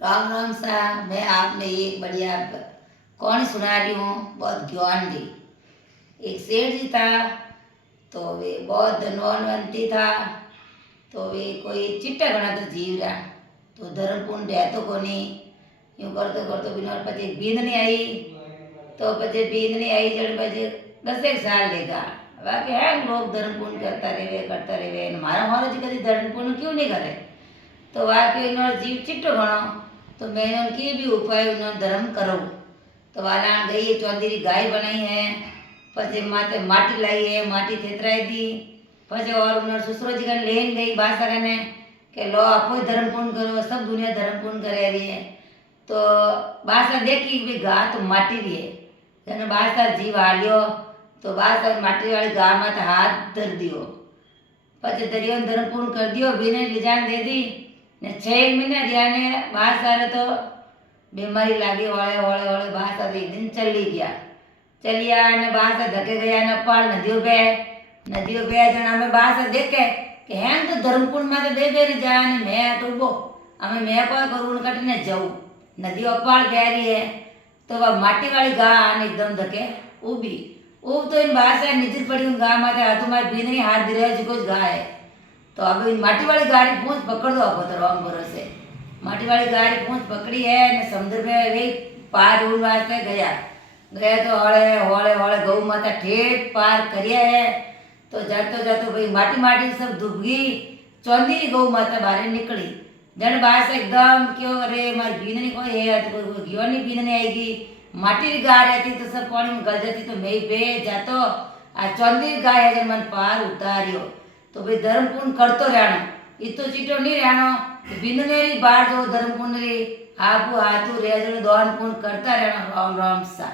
राम राम सा। मैं आपने एक बढ़िया कहानी सुना रही हूँ, बहुत ज्ञान दी। एक सेठ जी था, तो वे बहुत धनवानवंती था। तो वे कोई चिट्टा घना तो जीव रहा, तो धर्म पुण्य रहतो कोनी। यूँ करतो करतो बिना पचे बींद नहीं आई। तो पचे बींद नहीं आई जड़ पचे 10 साल लेगा। बाकी है लोग धर्म पुण्य करता रहे, मारा मारो जी कभी धर्म पुण्य क्यों नहीं करे। तो वाके इन्होंने जीव चिट्टो घणो, तो मैंने उनकी भी उपाय उन्होंने धर्म करो। तो वाला गई चौधरी गाय बनाई है, पचे माते माटी लाई है, माटी थेतराई दी। पचे और उन्होंने ससुर जी का लेन गई बासा कने के लो आपो धर्म पूर्ण करो, सब दुनिया धर्म पूर्ण करे रही है। तो बासा देखी भी गा तो माटी रही है, जने बासा जीव हालियो। तो बासा माटी वाली गा माते हाथ धर दियो, पचे दरियो धर्म पूर्ण कर दियो, बीने ले जान दे दी ने 6 महीना रिया ने बाहर सारे तो बीमारी लागी। होले होले होले बाहर सारे एक दिन चली गया। चलिया ने बाहर से धके गया ने पार नदियों पे जना में बाहर से देखे कि हैं तो धर्मपुर में तो दे बेरी जाने मैं तो वो हमें मैं कोई करूँ कटने जाऊँ। नदी अपार गया रही है, तो वह माटी वाली गाय एकदम धके उबी उब तो इन बाहर से नीचे पड़ी उन गाय माते हाथों में बीनरी हाथ दिरे जी कुछ गाय है। तो अब इन माटी वाली गाड़ी पूंछ पकड़ दो आपको तो राम भरोसे। माटी वाली गाड़ी पूंछ पकड़ी है ने समुद्र में वे पार उन वास्ते गया तो हड़े होले होले गौ माता ठेठ पार करिया है। तो जातो जातो भाई माटी माटी सब डूब गई। चौंधी गौ माता बाहर निकली, जन बाहर से एकदम क्यों अरे मारी बीननी कोई है तो कोई घियोनी बीननी आएगी। माटी की गाय रहती तो सब पानी में गल जाती, तो मैं पे जातो आ चौंधी गाय है जन मन पार उतारियो। तो भाई धर्म पूर्ण करतो रहनो, इतो चीटो नहीं रहनो। बिंदनेरी बार जो धर्म पूर्ण रे आपू हाथू रे जो दान पूर्ण करता रहना। राम राम सा।